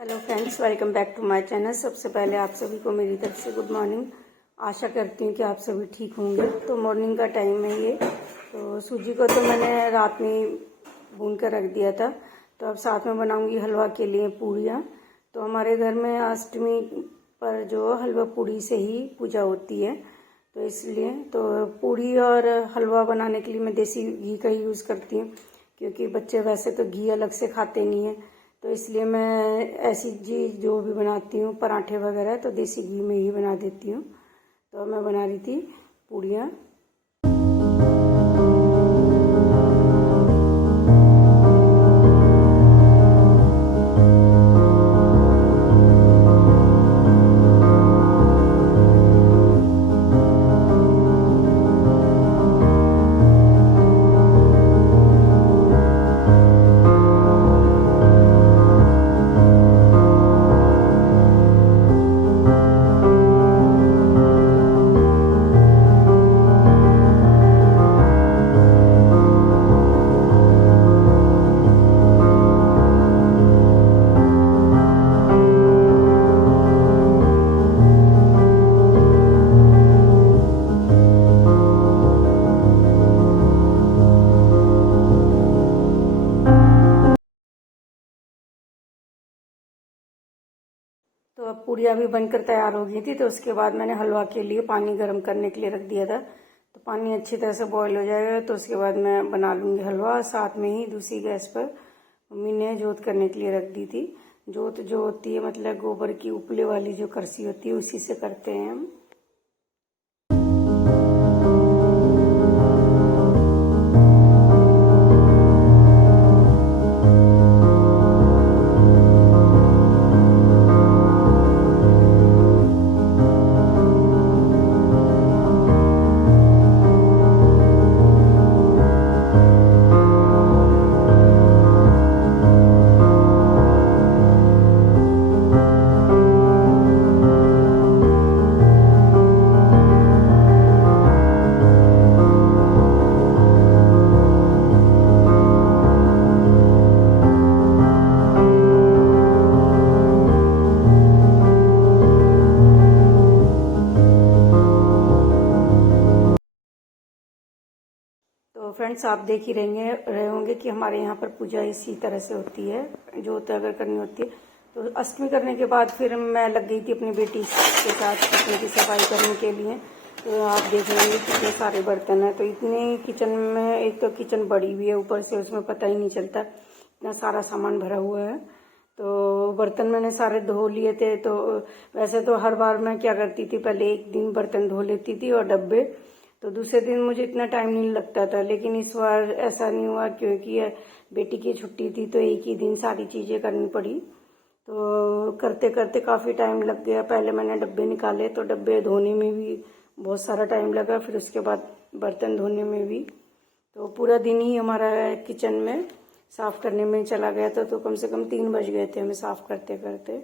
Hello friends, welcome back to my channel. सबसे पहले आप सभी को मेरी तरफ से गुड मॉर्निंग। आशा करती हूँ कि आप सभी ठीक होंगे। तो मॉर्निंग का टाइम है ये। तो सूजी को तो मैंने रात में भून कर रख दिया था। तो अब साथ में बनाऊंगी हलवा के लिए पूड़ियाँ। तो हमारे घर में अष्टमी पर जो हलवा पूड़ी से ही पूजा होती है, तो इसलिए तो पूड़ी और हलवा बनाने के लिए मैं देसी घी का ही यूज़ करती हूँ, क्योंकि बच्चे वैसे तो घी अलग से खाते नहीं हैं। तो इसलिए मैं ऐसी चीज़ जो भी बनाती हूँ, पराठे वगैरह, तो देसी घी में ही बना देती हूँ। तो मैं बना रही थी पूड़ियाँ। तो अब पूड़ियाँ भी बनकर तैयार हो गई थी। तो उसके बाद मैंने हलवा के लिए पानी गर्म करने के लिए रख दिया था। तो पानी अच्छी तरह से बॉईल हो जाएगा तो उसके बाद मैं बना लूँगी हलवा। साथ में ही दूसरी गैस पर मम्मी ने जोत करने के लिए रख दी थी। जोत जो होती है, मतलब गोबर की उपले वाली जो करसी होती है, उसी से करते हैं हम। तो फ्रेंड्स, आप देख ही रहे होंगे कि हमारे यहाँ पर पूजा इसी तरह से होती है। जोत अगर करनी होती है तो अष्टमी करने के बाद फिर मैं लग गई थी अपनी बेटी के साथ किचन की सफाई करने के लिए। तो आप देख रहे होंगे कितने सारे बर्तन हैं। तो इतने किचन में, एक तो किचन बड़ी भी है, ऊपर से उसमें पता ही नहीं चलता इतना सारा सामान भरा हुआ है। तो बर्तन मैंने सारे धो लिए थे। तो वैसे तो हर बार मैं क्या करती थी, पहले एक दिन बर्तन धो लेती थी और डब्बे, तो दूसरे दिन मुझे इतना टाइम नहीं लगता था। लेकिन इस बार ऐसा नहीं हुआ, क्योंकि बेटी की छुट्टी थी तो एक ही दिन सारी चीज़ें करनी पड़ी। तो करते करते काफ़ी टाइम लग गया। पहले मैंने डब्बे निकाले, तो डब्बे धोने में भी बहुत सारा टाइम लगा, फिर उसके बाद बर्तन धोने में भी। तो पूरा दिन ही हमारा किचन में साफ़ करने में चला गया था। तो कम से कम 3 बज गए थे हमें साफ़ करते करते।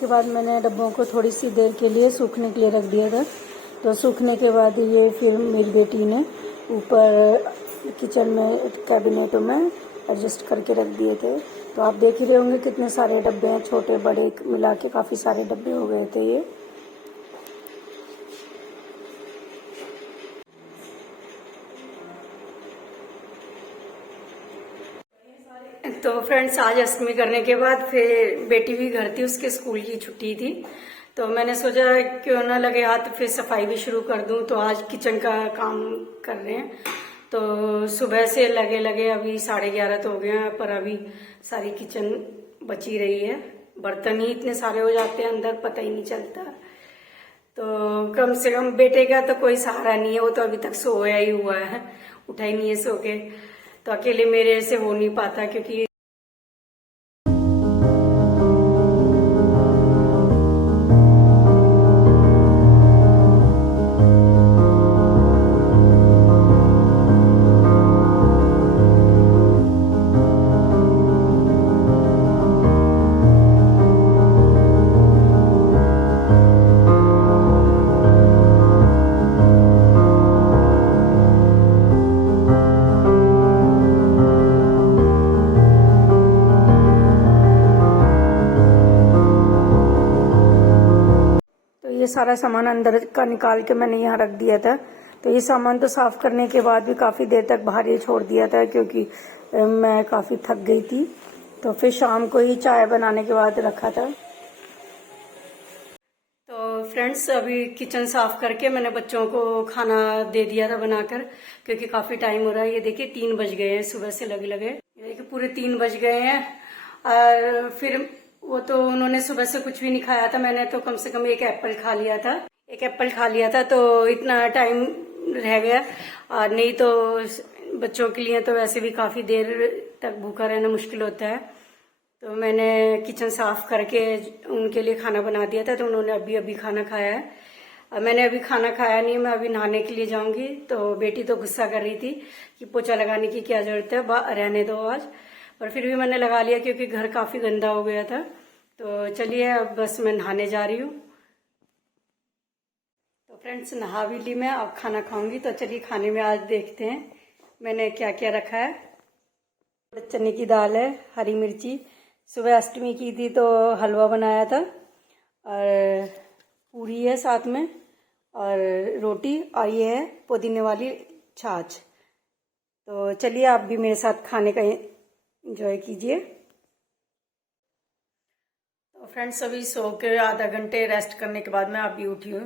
के बाद मैंने डब्बों को थोड़ी सी देर के लिए सूखने के लिए रख दिया था। तो सूखने के बाद ये फिर मेरी बेटी ने ऊपर किचन में कैबिनेटों में एडजस्ट करके रख दिए थे। तो आप देख ही रहे होंगे कितने सारे डब्बे हैं, छोटे बड़े मिला के काफ़ी सारे डब्बे हो गए थे ये। तो फ्रेंड्स, आज अष्टमी करने के बाद फिर बेटी भी घर थी, उसके स्कूल की छुट्टी थी, तो मैंने सोचा क्यों ना लगे हाथ फिर सफाई भी शुरू कर दूं। तो आज किचन का काम कर रहे हैं। तो सुबह से लगे अभी 11:30 तो हो गए हैं, पर अभी सारी किचन बची रही है। बर्तन ही इतने सारे हो जाते हैं अंदर, पता ही नहीं चलता। तो कम से कम बेटे का तो कोई सहारा नहीं है, वो तो अभी तक सोया ही हुआ है, उठा ही नहीं है सो के। तो अकेले मेरे से हो नहीं पाता, क्योंकि ये सारा सामान अंदर का निकाल के मैंने यहाँ रख दिया था। तो ये सामान तो साफ करने के बाद भी काफ़ी देर तक बाहर ही छोड़ दिया था, क्योंकि मैं काफ़ी थक गई थी। तो फिर शाम को ही चाय बनाने के बाद रखा था। तो फ्रेंड्स, अभी किचन साफ करके मैंने बच्चों को खाना दे दिया था बनाकर, क्योंकि काफ़ी टाइम हो रहा है। ये देखिए 3 बज गए हैं, सुबह से लगे ये देखिए पूरे 3 बज गए हैं। और फिर वो तो उन्होंने सुबह से कुछ भी नहीं खाया था, मैंने तो कम से कम एक एप्पल खा लिया था। तो इतना टाइम रह गया। और नहीं तो बच्चों के लिए तो वैसे भी काफ़ी देर तक भूखा रहना मुश्किल होता है। तो मैंने किचन साफ करके उनके लिए खाना बना दिया था, तो उन्होंने अभी खाना खाया है। अब मैंने अभी खाना खाया नहीं, मैं अभी नहाने के लिए जाऊंगी। तो बेटी तो गुस्सा कर रही थी कि पोछा लगाने की क्या जरूरत है, रहने दो आज। पर फिर भी मैंने लगा लिया, क्योंकि घर काफ़ी गंदा हो गया था। तो चलिए, अब बस मैं नहाने जा रही हूँ। तो फ्रेंड्स, नहा भी ली मैं, अब खाना खाऊंगी। तो चलिए खाने में आज देखते हैं मैंने क्या क्या रखा है। चने की दाल है, हरी मिर्ची, सुबह अष्टमी की थी तो हलवा बनाया था, और पूरी है साथ में, और रोटी, और ये है पुदीने वाली छाछ। तो चलिए आप भी मेरे साथ खाने का एंजॉय कीजिए। तो फ्रेंड्स, अभी सो के आधा घंटे रेस्ट करने के बाद मैं अभी उठी हूँ।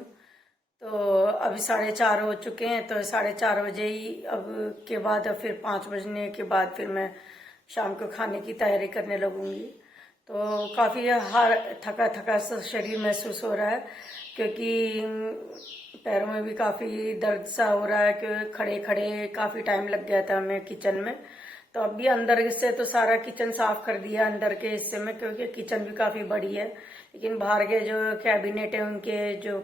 तो अभी 4:30 हो चुके हैं। तो 4:30 बजे ही अब के बाद फिर 5 बजने के बाद फिर मैं शाम को खाने की तैयारी करने लगूंगी। तो काफ़ी थका थका सा शरीर महसूस हो रहा है, क्योंकि पैरों में भी काफ़ी दर्द सा हो रहा है, कि खड़े खड़े काफ़ी टाइम लग गया था हमें किचन में। तो अभी अंदर से तो सारा किचन साफ कर दिया, अंदर के हिस्से में, क्योंकि किचन भी काफ़ी बड़ी है। लेकिन बाहर के जो कैबिनेट है, उनके जो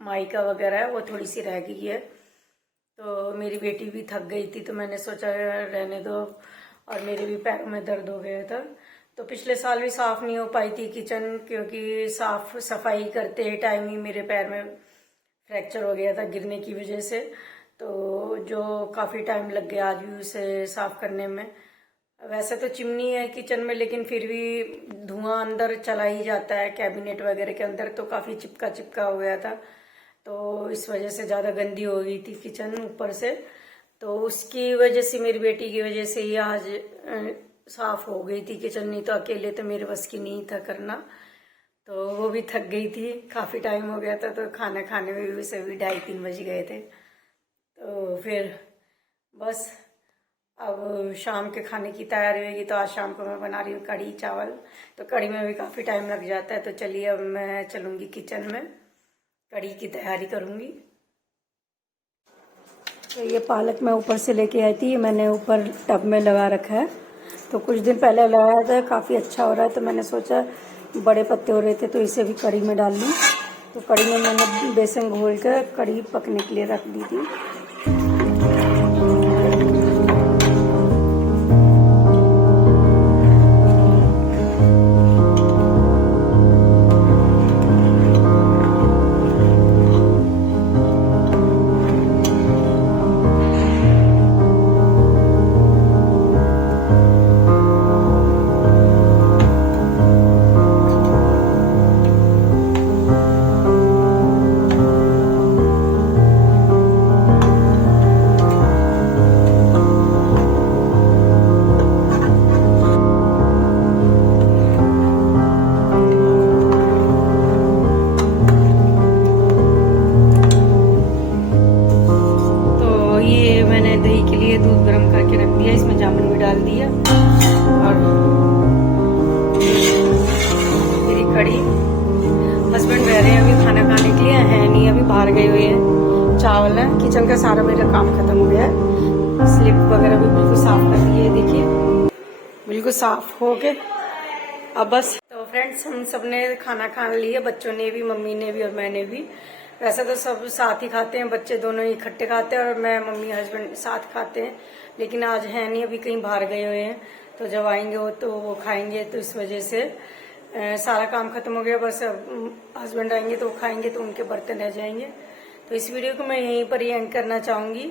माइका वगैरह है, वो थोड़ी सी रह गई है। तो मेरी बेटी भी थक गई थी, तो मैंने सोचा रहने दो, और मेरे भी पैरों में दर्द हो गया था। तो पिछले साल भी साफ नहीं हो पाई थी किचन, क्योंकि साफ सफाई करते टाइम ही मेरे पैर में फ्रैक्चर हो गया था गिरने की वजह से। तो जो काफ़ी टाइम लग गया आज भी उसे साफ करने में। वैसे तो चिमनी है किचन में, लेकिन फिर भी धुआं अंदर चला ही जाता है कैबिनेट वगैरह के अंदर, तो काफ़ी चिपका हो गया था। तो इस वजह से ज़्यादा गंदी हो गई थी किचन ऊपर से। तो उसकी वजह से, मेरी बेटी की वजह से ही आज साफ हो गई थी किचन, नहीं तो अकेले तो मेरे बस की नहीं था करना। तो वो भी थक गई थी, काफ़ी टाइम हो गया था। तो खाना खाने में भी सभी 2:30-3 बज गए थे। तो फिर बस अब शाम के खाने की तैयारी होगी। तो आज शाम को मैं बना रही हूँ कढ़ी चावल। तो कढ़ी में भी काफ़ी टाइम लग जाता है। तो चलिए अब मैं चलूँगी किचन में, कढ़ी की तैयारी करूँगी। तो ये पालक मैं ऊपर से लेके आई थी, मैंने ऊपर टब में लगा रखा है। तो कुछ दिन पहले लगाया था, काफ़ी अच्छा हो रहा है। तो मैंने सोचा बड़े पत्ते हो रहे थे तो इसे भी कढ़ी में डाल लूँ। तो कढ़ी में मैंने बेसन घोल कर कढ़ी पकने के लिए रख दी थी। का सारा मेरा काम खत्म हो गया है। स्लिप वगैरह भी बिल्कुल साफ कर दी है, देखिए बिल्कुल साफ हो गए। अब बस तो फ्रेंड्स हम सब ने खाना खा लिया, बच्चों ने भी, मम्मी ने भी और मैंने भी। वैसे तो सब साथ ही खाते हैं, बच्चे दोनों इकट्ठे खाते हैं और मैं, मम्मी, हस्बैंड साथ खाते हैं। लेकिन आज है नहीं, अभी कहीं बाहर गए हुए हैं, तो जब आएंगे वो तो वो खाएंगे, तो इस वजह से सारा काम खत्म हो गया। बस अब हस्बैंड आएंगे तो वो खाएंगे, तो उनके बर्तन रह जाएंगे। तो इस वीडियो को मैं यहीं पर ही एंड करना चाहूंगी।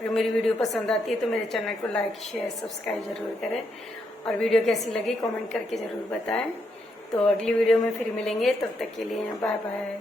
अगर मेरी वीडियो पसंद आती है तो मेरे चैनल को लाइक, शेयर, सब्सक्राइब जरूर करें और वीडियो कैसी लगी कमेंट करके जरूर बताएं। तो अगली वीडियो में फिर मिलेंगे, तब तक के लिए बाय बाय।